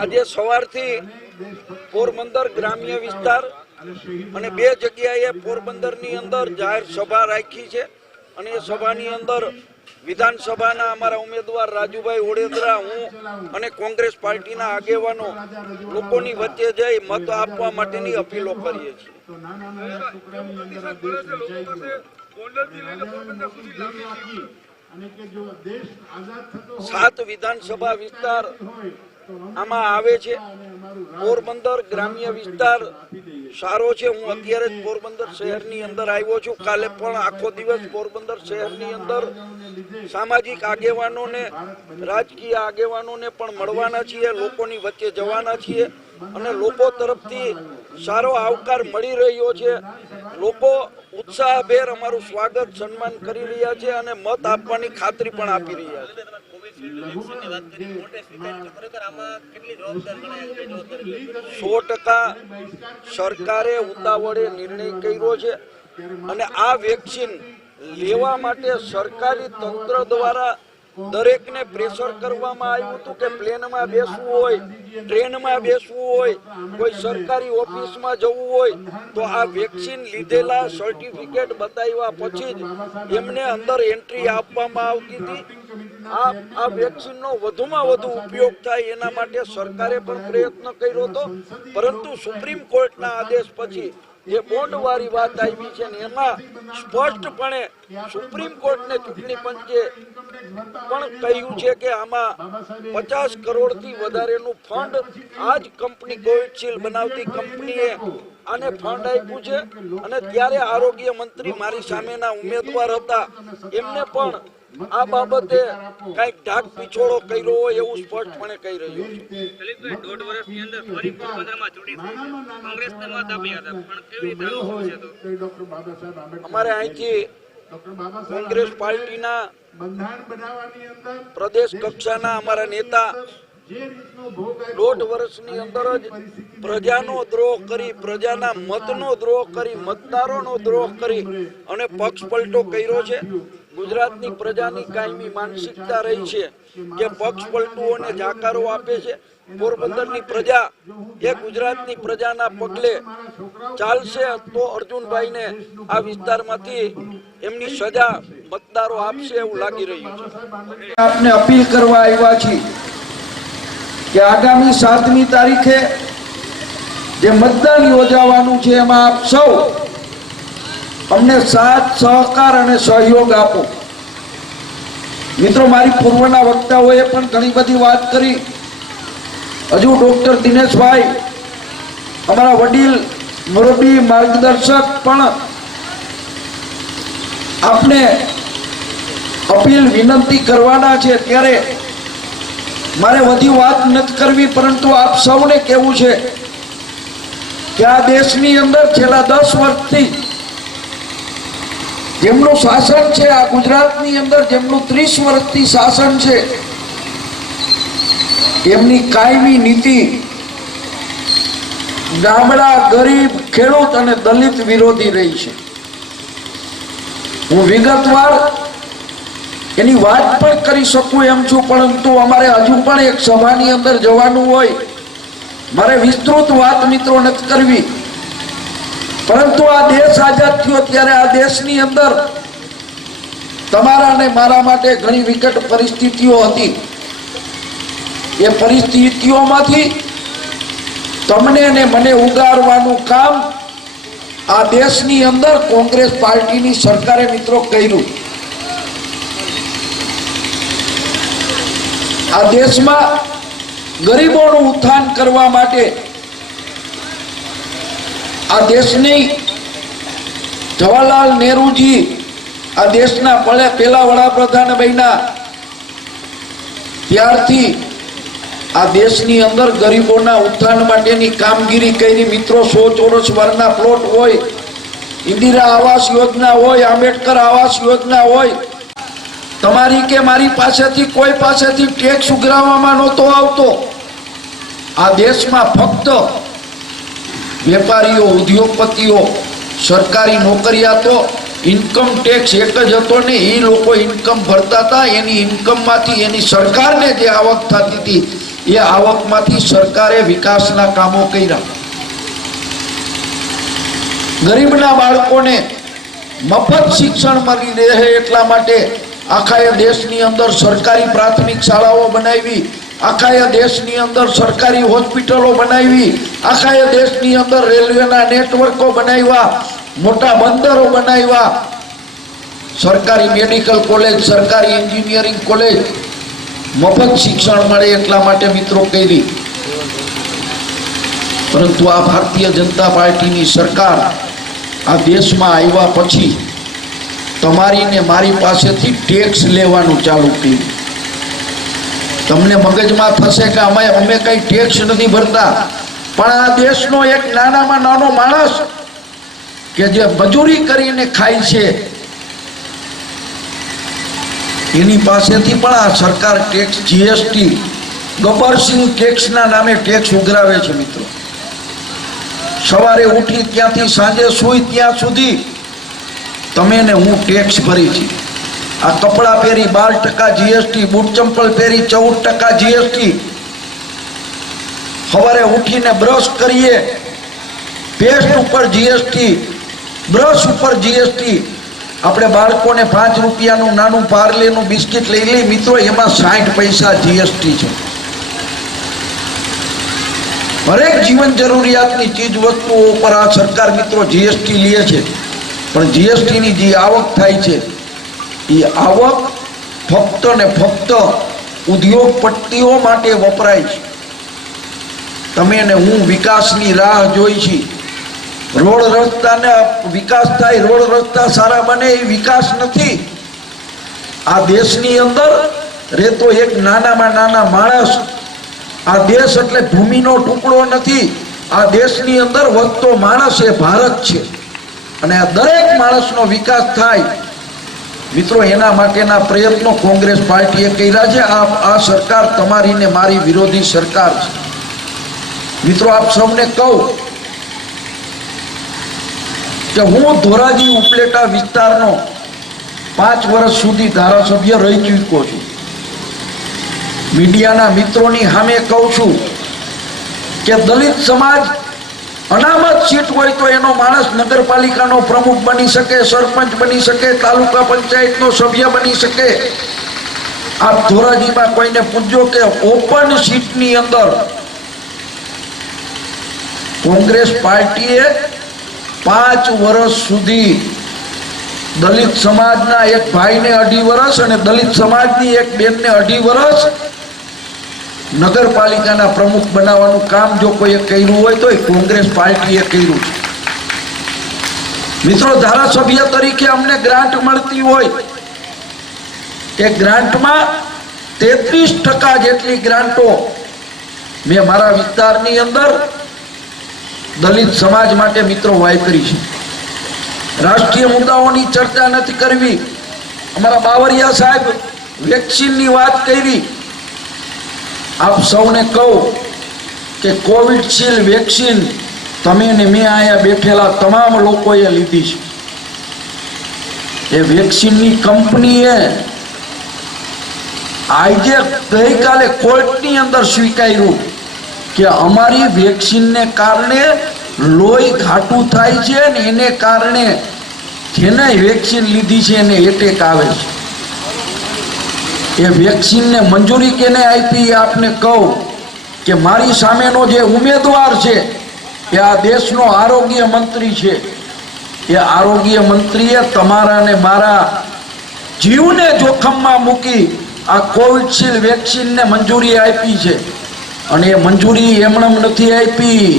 આજે સવારથી પોરબંદર ગ્રામ્ય વિસ્તાર અને બે જગ્યાએ પોરબંદરની અંદર જાહેર સભા રાખી છે અને એ સભાની અંદર વિધાનસભાના અમારા ઉમેદવાર રાજુભાઈ ઓડેદરા, હું અને કોંગ્રેસ પાર્ટીના આગેવાનો લોકોની વચ્ચે જઈ મત આપવા માટેની અપીલો કરીએ છીએ। सात विधानसभा विस्तार आमा आवे छे। पोरबंदर ग्राम्य विस्तार सारो छे। हूँ अत्यारे पोरबंदर शहेरनी अंदर आव्यो छुं। काले पण आखो दिवस पोरबंदर शहेरनी अंदर सामाजिक आगेवानोने, राजकीय आगेवानोने पण मळवाना छीए, लोकोनी वच्चे जवाना छीए અને લોકો તરફથી સારો આવકાર મળી રહ્યો છે। લોકો ઉત્સાહભેર અમારું સ્વાગત સન્માન કરી રહ્યા છે અને મત આપવાની ખાતરી પણ આપી રહ્યા છે। 100% સરકારે ઉતાવળે નિર્ણય કર્યો છે અને આ વેક્સિન લેવા માટે સરકારી તંત્ર દ્વારા દરેકને પ્રેશર કરવામાં આવ્યું હતું કે પ્લેનમાં બેસવું હોય, ટ્રેનમાં બેસવું હોય, કોઈ સરકારી ઓફિસમાં જવું હોય તો આ વેક્સિન લીધેલા સર્ટિફિકેટ બતાવ્યા પછી જ એમને અંદર એન્ટ્રી આપવામાં આવતી હતી। આ વેક્સિનનો વધુમાં વધુ ઉપયોગ થાય એના માટે સરકારે પણ પ્રયત્ન કર્યો હતો, પરંતુ સુપ્રીમ કોર્ટના આદેશ પછી જે બોન્ડ વાળી વાત આવી છે ને એમાં સ્પષ્ટપણે સુપ્રીમ કોર્ટને ચૂંટણી પંચે પણ કહ્યું છે કે આમાં 50 કરોડથી વધારેનું ફંડ આ જ કંપની કોવિડશીલ્ડ બનાવતી કંપનીએ આને ફંડ આપ્યું છે અને ત્યારે આરોગ્ય મંત્રી મારી સામેના ઉમેદવાર હતા, એમને પણ આ બાબતે કઈક ઢાક પીછોડો કર્યો હોય એવું સ્પષ્ટપણે કહી રહ્યો છે। દલિતભાઈ, 1.5 વર્ષની અંદર ફરી પોરબંદરમાં ચૂંટણી કોંગ્રેસને મત આપ્યા હતા, પણ કેવી રીતે અમારે અહીંથી કોંગ્રેસ પાર્ટીના પ્રદેશ કક્ષાના અમારા નેતા 1.5 વર્ષની અંદર જ પ્રજાનો દ્રોહ કરી, પ્રજાના મતનો દ્રોહ કરી, મતદારોનો દ્રોહ કરી અને પક્ષ પલટો કર્યો છે। ગુજરાતની પ્રજાની કાયમી માનસિકતા રહી છે કે પક્ષ પલટુઓને જાકારો આપે છે। પોરબંદરની પ્રજા એ ગુજરાતની પ્રજાના પગલે ચાલશે તો અર્જુનભાઈને આ વિસ્તારમાંથી એમની સજા મતદારો આપશે એવું લાગી રહ્યું છે। આપને અપીલ કરવા આવ્યા છીએ કે આગામી 7મી તારીખે જે મતદાન યોજાવાનું છે એમાં આપ સૌ અમને સાથ સહકાર અને સહયોગ આપો। મિત્રો, મારી પૂર્વના વક્તાઓએ પણ ઘણી બધી વાત કરી। હજુ ડોક્ટર દિનેશભાઈ અમારા વડીલ મુરબ્બી માર્ગદર્શક પણ આપને અપીલ વિનંતી કરવાના છે, ત્યારે મારે વધુ વાત નથી કરવી, પરંતુ આપ સૌને કહેવું છે કે આ દેશની અંદર છેલ્લા 10 વર્ષથી જેમનું શાસન છે, આ ગુજરાતની અંદર જેમનું 30 વર્ષથી શાસન છે, એમની કાયમી નીતિ ગામડા, ગરીબ, ખેડૂત અને દલિત વિરોધી રહી છે। હું વિગતવાર એની વાત પણ કરી શકું એમ છું, પરંતુ અમારે હજુ પણ એક સભાની અંદર જવાનું હોય, મારે વિસ્તૃત વાત મિત્રો નથી કરવી। પરંતુ આ દેશ આઝાદ થયો ત્યારે આ દેશની અંદર તમારા અને મારા માટે ઘણી વિકટ પરિસ્થિતિઓ હતી। એ પરિસ્થિતિઓમાંથી તમને અને મને ઉગારવાનું કામ આ દેશની અંદર કોંગ્રેસ પાર્ટીની સરકારે મિત્રો કર્યું। આ દેશમાં ગરીબોનું ઉત્થાન કરવા માટે આ દેશની જવાહરલાલ નહેરુજી આ દેશના પહેલા વડાપ્રધાન બન્યા ત્યારથી આ દેશની અંદર ગરીબોના ઉત્થાન માટેની કામગીરી કરી। મિત્રો, 100 ચોરસ વારના પ્લોટ હોય, ઇન્દિરા આવાસ યોજના હોય, આંબેડકર આવાસ યોજના હોય, તમારી કે મારી પાસેથી કોઈ પાસેથી ટેક્સ ઉઘરાવવામાં નહોતો આવતો। આ દેશમાં ફક્ત વેપારીઓ, ઉદ્યોગપતિઓ, સરકારી નોકરિયાતો ઇન્કમ ટેક્સ એક જ હતો ને, એ લોકો ઇન્કમ ભરતા હતા, એની ઇન્કમમાંથી એની સરકારને જે આવક થતી હતી એ આવકમાંથી સરકારે વિકાસના કામો કર્યા. ગરીબના બાળકોને મફત શિક્ષણ મળી રહે એટલા માટે આખા દેશની અંદર સરકારી પ્રાથમિક શાળાઓ બનાવી, આખા દેશની અંદર સરકારી હોસ્પિટલો બનાવી, આખા દેશની અંદર રેલવેના નેટવર્કો બનાવ્યા, મોટા બંદરો બનાવ્યા, સરકારી મેડિકલ કોલેજ, સરકારી એન્જિનિયરિંગ કોલેજ, મફત શિક્ષણ મળે એટલા માટે મિત્રો કરી. પરંતુ આ ભારતીય જનતા પાર્ટીની સરકાર આ દેશમાં આવ્યા પછી તમારી ને મારી પાસેથી ટેક્સ લેવાનું ચાલુ કર્યું. તમને મગજમાં થશે કે અમે કઈ ટેક્સ નથી ભરતા, પણ આ દેશનો એક નાનામાં નાનો માણસ કે જે મજૂરી કરીને ખાય છે એની પાસેથી પણ આ સરકાર ટેક્સ, જીએસટી, ગબ્બરસિંહ ટેક્સના નામે ટેક્સ ઉઘરાવે છે. મિત્રો સવારે ઉઠી ત્યાંથી સાંજે સુઈ ત્યાં સુધી તમે ને હું ટેક્સ ભરી છે. આ કપડાં પહેરી 12% જીએસટી, બૂટ ચંપલ પહેરી 14% જીએસટી, સવારે ઉઠીને બ્રશ કરીએ પેસ્ટ ઉપર જીએસટી, બ્રશ ઉપર જીએસટી. આપણે બાળકોને 5 રૂપિયાનું નાનું પાર્લેનું બિસ્કિટ લઈ લઈ મિત્રો, એમાં 60 પૈસા જીએસટી છે. હરેક જીવન જરૂરિયાતની ચીજ વસ્તુઓ પર આ સરકાર મિત્રો જીએસટી લે છે. પણ જીએસટીની જે આવક થાય છે એ આવક ફક્ત ને ફક્ત ઉદ્યોગપતિઓ માટે વપરાય છે. તમે ને હું વિકાસની રાહ જોઈ છે. રોડ રસ્તાને વિકાસ થાય, રોડ રસ્તા સારા બને એ વિકાસ નથી. આ દેશની અંદર રહેતો એક નાનામાં નાના માણસ, આ દેશ એટલે ભૂમિનો ટુકડો નથી. આ દેશની અંદર વસતો માણસ એ ભારત છે. અને આ દરેક માણસનો વિકાસ થાય મિત્રો, એના માટેના પ્રયત્નો કોંગ્રેસ પાર્ટીએ કર્યા છે. આ સરકાર તમારી ને મારી વિરોધી સરકાર છે. મિત્રો આપ સૌને કહું કે હું ધોરાજી ઉપલેટા વિસ્તારનો 5 વર્ષ સુધી ધારાસભ્ય રહી ચૂક્યો છું. મીડિયાના મિત્રોની સામે કહું છું કે દલિત સમાજ અનામત સીટ હોય તો એનો માણસ નગરપાલિકાનો પ્રમુખ બની શકે, સરપંચ બની શકે, તાલુકા પંચાયતનો સભ્ય બની શકે. આપ ધોરાજીમાં કોઈને પૂછજો કે ઓપન સીટની અંદર કોંગ્રેસ પાર્ટીએ 5 વર્ષ સુધી દલિત સમાજના એક ભાઈને 2.5 વર્ષ અને દલિત સમાજની એક બેનને 2.5 વર્ષ નગરપાલિકાના પ્રમુખ બનાવવાનું કામ જો કોઈએ કર્યું હોય તો એ કોંગ્રેસ પાર્ટીએ કર્યું છે. મિત્રો ધારાસભ્ય તરીકે અમને ગ્રાન્ટ મળતી હોય એ ગ્રાન્ટમાં 33% જેટલી ગ્રાન્ટો મેં મારા વિસ્તારની અંદર દલિત સમાજ માટે મિત્રો વાપરી છે. રાષ્ટ્રીય મુદ્દાઓની ચર્ચા નથી કરવી. અમારા બાવરિયા સાહેબ વેક્સિનની વાત કરી. આપ સૌને કહું કે કોવિડશીલ્ડ વેક્સિન તમે ને મેં અહીંયા બેઠેલા તમામ લોકોએ લીધી છે. એ વેક્સિનની કંપનીએ આજે ગઈકાલે કોર્ટની અંદર સ્વીકાર્યું કે અમારી વેક્સિનને કારણે લોહી ઘાટું થાય છે ને એને કારણે જેને વેક્સિન લીધી છે એને એટેક આવે છે. એ વેક્સિનને મંજૂરી કેને આપી આપને કહું કે મારી સામેનો જે ઉમેદવાર છે એ આ દેશનો આરોગ્ય મંત્રી છે. એ આરોગ્ય મંત્રીએ તમારા ને મારા જીવને જોખમમાં મૂકી આ કોવિડશીલ્ડ વેક્સિનને મંજૂરી આપી છે. અને એ મંજૂરી એમણે નથી આપી.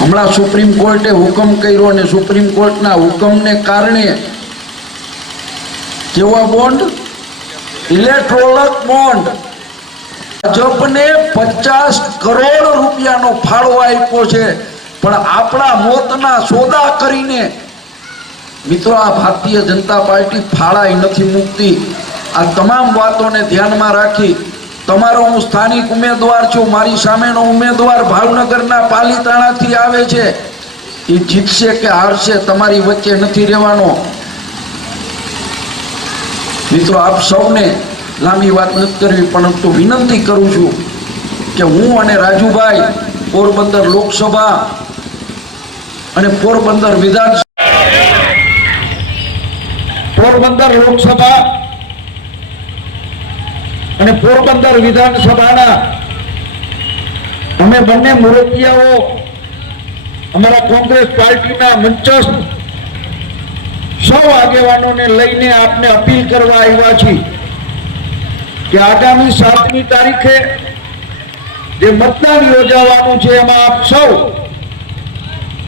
હમણાં સુપ્રીમ કોર્ટે હુકમ કર્યો અને સુપ્રીમ કોર્ટના હુકમને કારણે કેવા બોન્ડ, ઇલેક્ટ્રોનિક બોન્ડ, ભાજપને 50 કરોડ રૂપિયાનો ફાળો આપ્યો છે. પણ આપણા મોતના સોદા કરીને મિત્રો આ ભારતીય જનતા પાર્ટી ફાળાઈ નથી મૂકતી. આ તમામ વાતોને ધ્યાનમાં રાખી તમારો હું સ્થાનિક ઉમેદવાર છું. મારી સામેનો ઉમેદવાર ભાવનગરના પાલીતાણાથી આવે છે. એ જીતશે કે હારશે તમારી વચ્ચે નથી રહેવાનો. મિત્રો, આપ સૌને લાંબી વાત નથી કરવી, પરંતુ વિનંતી કરું છું કે હું અને રાજુભાઈ પોરબંદર લોકસભા અને પોરબંદર લોકસભા અને પોરબંદર વિધાનસભાના અમે બંને મોરબીયાઓ અમારા કોંગ્રેસ પાર્ટીના મંચસ્થ સૌ આગેવાનોને લઈને આપને અપીલ કરવા આવ્યા છીએ કે આગામી 7મી તારીખે જે મતદાન યોજાવાનું છે એમાં આપ સૌ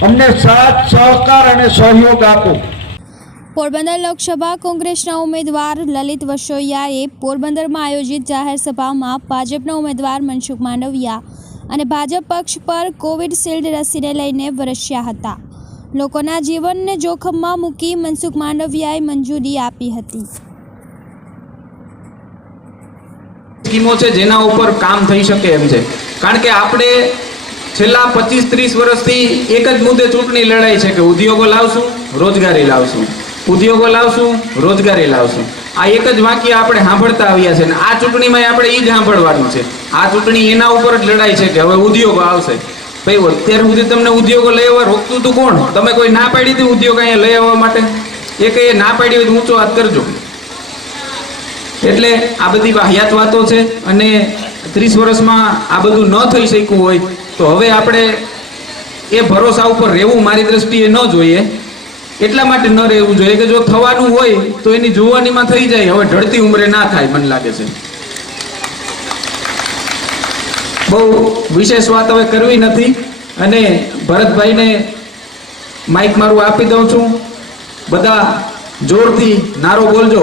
અમને સાથ સહકાર અને સહયોગ આપો. પોરબંદર લોકસભા કોંગ્રેસના ઉમેદવાર લલિત વસોયાએ પોરબંદરમાં આયોજિત જાહેર સભામાં ભાજપના ઉમેદવાર મનસુખ માંડવિયા અને ભાજપ પક્ષ પર કોવિડશિલ્ડ રસીને લઈને વરસ્યા હતા. લોકોના જીવનને જોખમમાં મૂકી મનસુખ માંડવિયાએ મંજૂરી આપી હતી. સ્કીમો છે જેના ઉપર કામ થઈ શકે એમ છે, કારણ કે આપણે છેલ્લા 25-30 વર્ષથી એક જ મુદ્દે ચૂંટણી લડાઈ છે કે ઉદ્યોગો લાવશું, રોજગારી લાવશું, ઉદ્યોગો લાવશું, રોજગારી લાવશું. આ એક જ વાક્ય આપણે સાંભળતા આવ્યા છે, અને આ ચૂંટણીમાં આપણે એ જ સાંભળવાનું છે. આ ચૂંટણી એના ઉપર જ લડાઈ છે કે હવે ઉદ્યોગો આવશે. ભાઈ, અત્યાર સુધી તમને ઉદ્યોગો લઈ આવવા રોકતું હતું કોણ? તમે કોઈ ના પાડી હતી ઉદ્યોગ અહીંયા લઈ આવવા માટે? એ કઈ ના પાડી હોય તો ઊંચો હાથ કરજો. એટલે આ બધી વાહિયાત વાતો છે, અને 30 વર્ષમાં આ બધું ન થઈ શક્યું હોય તો હવે આપણે એ ભરોસા ઉપર રહેવું મારી દ્રષ્ટિએ ન જોઈએ. એટલા માટે ન રહેવું જોઈએ કે જો થવાનું હોય તો એની જુવાનીમાં થઈ જાય, હવે ઢળતી ઉંમરે ના થાય. મને લાગે છે બહુ વિશેષ વાત હવે કરવી નથી, અને ભરતભાઈને માઇક મારું આપી દઉં છું. બધા જોરથી નારો બોલજો,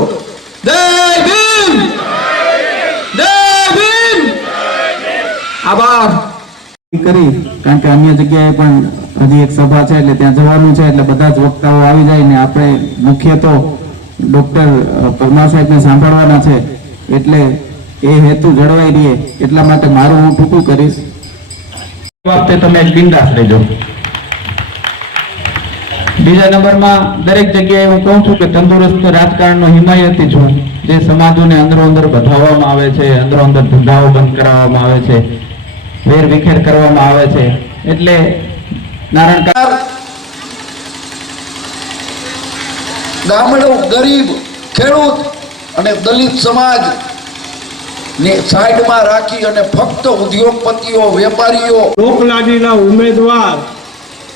જય ભીમ, જય ભીમ. આભાર. કરી, કારણ કે અન્ય જગ્યાએ પણ હજી એક સભા છે એટલે ત્યાં જવાનું છે, એટલે બધા જ વક્તાઓ આવી જાય ને આપણે મુખ્ય તો ડોક્ટર પરમાર સાહેબને સાંભળવાના છે, એટલે એ હેતુ જળવાઈ રહે એટલા માટે મારું હું ટૂંકું કરીશ. વખતે તમે બિંદાસ રહેજો. બીજા નંબરમાં દરેક જગ્યાએ હું કહું છું કે તંદુરસ્ત રાજકારણનો હિમાયતી છું. જે સમાજોને અંદરો અંદર બધાવવામાં આવે છે, અંદરો અંદર ધંધાઓ બંધ કરાવવામાં આવે છે, વેર વિખેર કરવામાં આવે છે, એટલે નારાયણ ગામડો ગરીબ ખેડૂત અને દલિત સમાજ ને સાઈડમાં રાખી અને ફક્ત ઉદ્યોગપતિઓ, વેપારીઓ, લોકલાડીના ઉમેદવાર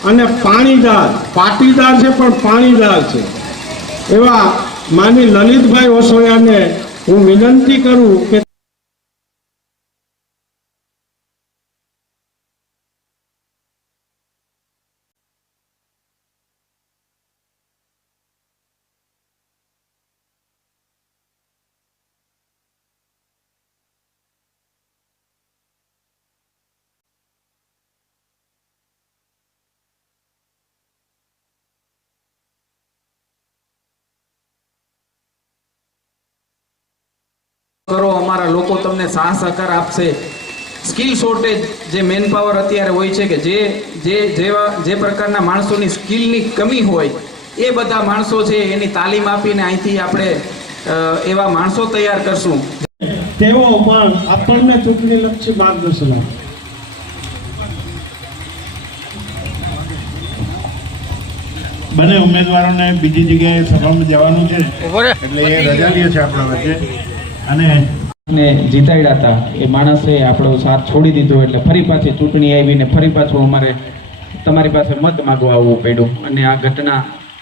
અને પાટીદાર છે પણ પાણીદાર છે એવા માની લલિતભાઈ વસોયાને હું વિનંતી કરું કે કરો. અમારા લોકો તમને સાહ સહકાર આપશે. સ્કિલ શોર્ટેજ, જે મેન પાવર અત્યારે હોય છે કે જે પ્રકારના માણસોની સ્કિલની કમી હોય એ બધા માણસો છે એની તાલીમ આપીને અહીંથી આપણે એવા માણસો તૈયાર કરશું. તેઓ પણ આપણને ચૂંટણીલક્ષી માર્ગદર્શન આપે. બંને ઉમેદવારોને બીજી જગ્યાએ સભામાં જવાનું છે એટલે એ રજા લે છે આપણા વચ્ચે, અને જીતાડ્યા હતા એ માણસે આપણો સાથ છોડી દીધો, એટલે ફરી પાછી ચૂંટણી આવીને ફરી પાછું અમારે તમારી પાસે મત માગવા આવવું પડ્યું. અને આ ઘટના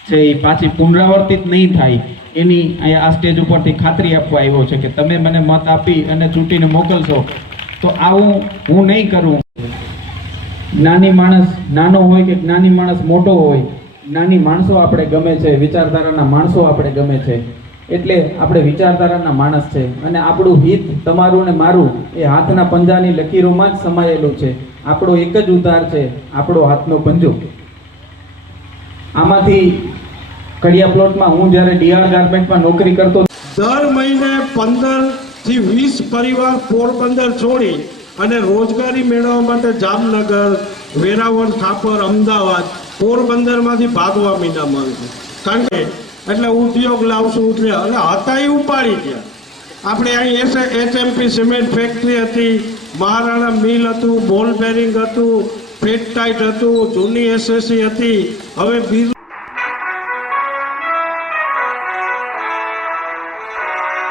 છે એ પાછી પુનરાવર્તિત નહીં થાય એની અહીંયા આ સ્ટેજ ઉપરથી ખાતરી આપવા આવ્યો છે કે તમે મને મત આપી અને ચૂંટીને મોકલશો તો આવું હું નહીં કરું. જ્ઞાની માણસ નાનો હોય કે જ્ઞાની માણસ મોટો હોય, જ્ઞાની માણસો આપણે ગમે છે, વિચારધારાના માણસો આપણે ગમે છે, એટલે આપણે વિચારધારાના માણસ છે. અને આપણું હિત તમારું ને મારું એ હાથના પંજાની લકીરોમાં જ સમાયેલું છે. આપણો એક જ ઉધાર છે, આપણો હાથનો પંજો. આમાંથી કડિયા પ્લોટમાં હું જ્યારે ડીઆર ગાર્મેન્ટમાં નોકરી કરતો, દર મહિને 15 થી 20 પરિવાર પોરબંદર છોડી અને રોજગારી મેળવવા માટે જામનગર, વેરાવળ, થાપર, અમદાવાદ, પોરબંદરમાંથી ભાગવા મીના માંગ છે. કારણ કે એટલે ઉદ્યોગ લાવશું એટલે અને હતા એ ઉપાડી ગયા. આપણે અહીં HMP સિમેન્ટ ફેક્ટરી હતી, મહારાણા મિલ હતું, બોલ બેરિંગ હતું, ફેટ ટાઈટ હતું, જૂની SSC હતી. હવે બીજું